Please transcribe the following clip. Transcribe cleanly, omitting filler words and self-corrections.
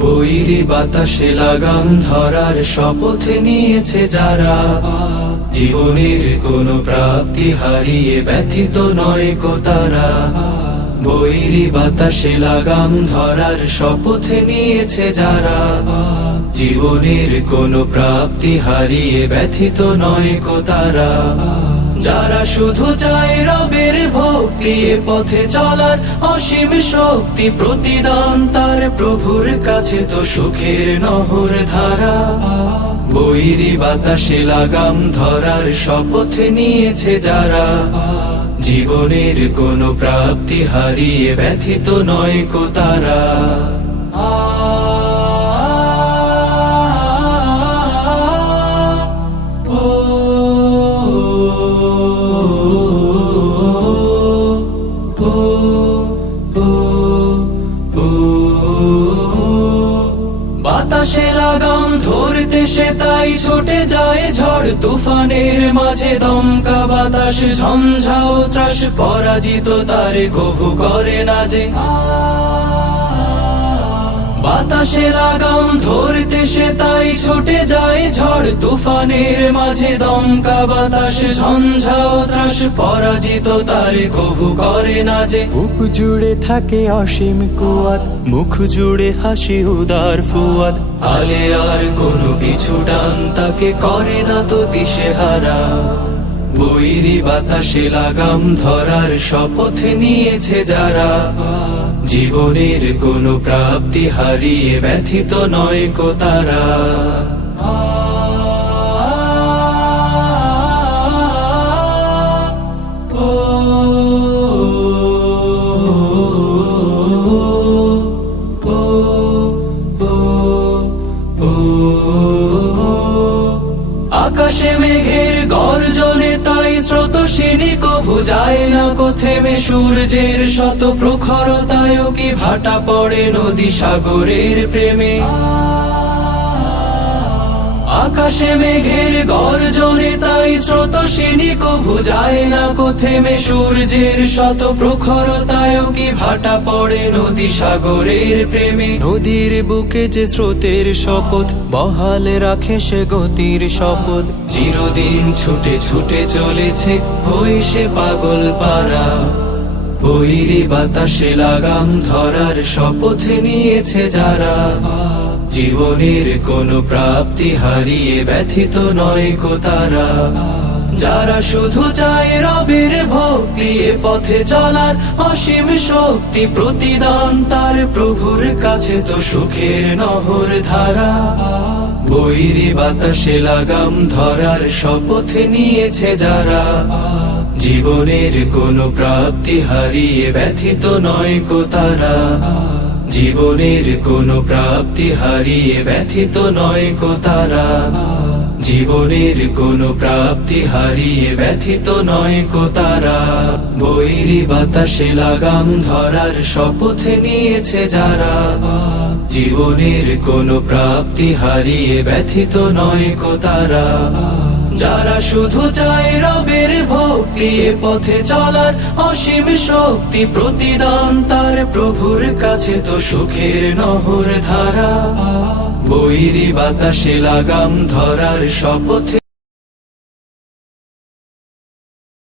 বৈরী বাতাসে লাগাম ধরার শপথ নিয়েছে যারা, জীবনের কোনো প্রাপ্তি হারিয়ে ব্যথিত নয় কো তারা। বৈরী বাতাসে লাগাম ধরার শপথ নিয়েছে যারা, জীবনের কোনো প্রাপ্তি হারিয়ে ব্যথিত নয় কো তারা। যারা শুধু চায় রবের ভক্তি, এ পথে চলার অসীম শক্তি, প্রতিদান তার প্রভুর কাছে তো সুখের নহর ধারা। বৈরী বাতাসে লাগাম ধরার শপথ নিয়েছে যারা, জীবনের কোনো প্রাপ্তি হারিয়ে ব্যথিত নয় কো তারা। বাতাসে লাগাম ধরতে সে তাই ছুটে যায় ঝড় তুফানের মাঝে, দমকা বাতাস ঝঞ্ঝাও ত্রাস, পরাজিত তারে কভু করে না যে। বাতাসে লাগাম ধরতে সে তাই ছুটে যায় ঝড় তুফানের মাঝে, দমকা বাতাস ঝঞ্ঝাও ত্রাস, পরাজিত তারে কভু করে না যে। বুক জুড়ে থাকে অসীম কুয়াত, মুখ জুড়ে হাসি উদার ফুয়াদ, আলে আর কোনো পিছু ডান তাকে করে না তো দিশেহারা। বৈরী বাতাসে লাগাম ধরার শপথ নিয়েছে যারা, জীবনের কোনো প্রাপ্তি হারিয়ে ব্যথিত নয় কো তারা। আকাশে মেঘের গর্জনে তাই স্রোতস্বিনী কভু যায় না কো থেমে, সূর্যের শত প্রখরতায় কি ভাটা পড়ে নদী সাগরের প্রেমে। আকাশে মেঘের গর্জনে তাই স্রোতস্বিনী কভু যায় না কো থেমে, সূর্যের শত প্রখরতায় কি ভাটা পড়ে নদী সাগরের প্রেমে। নদীর বুকে যে স্রোতের শপথ, বহাল রাখে সে গতির শপথ, চিরদিন ছুটে ছুটে চলেছে হয়ে সে পাগল পারা। বৈরী বাতাসে লাগাম ধরার শপথ নিয়েছে যারা, জীবনের কোনো প্রাপ্তি হারিয়ে ব্যথিত নয় কো তারা। যারা শুধু চায় রবের ভক্তি, এ পথে চলার অসীম শক্তি, প্রতিদান তার প্রভুর কাছে তো সুখের নহর ধারা। বৈরী বাতাসে লাগাম ধরার শপথ নিয়েছে যারা, জীবনের কোনো প্রাপ্তি হারিয়ে ব্যথিত নয় কো তারা। জীবনের কোনো প্রাপ্তি হারিয়ে ব্যথিত নয় কো তারা। জীবনের কোনো প্রাপ্তি হারিয়ে ব্যথিত নয় কো তারা। বৈরী বাতাসে লাগাম ধরার শপথ নিয়েছে যারা, জীবনের কোনো প্রাপ্তি হারিয়ে ব্যথিত নয় কো তারা। যারা শুধু চায় রবের ভক্তি, এ পথে চলার অসীম শক্তি, প্রতিদান তার প্রভুর কাছে তো সুখের নহর ধারা। বৈরী বাতাসে লাগাম ধরার শপথ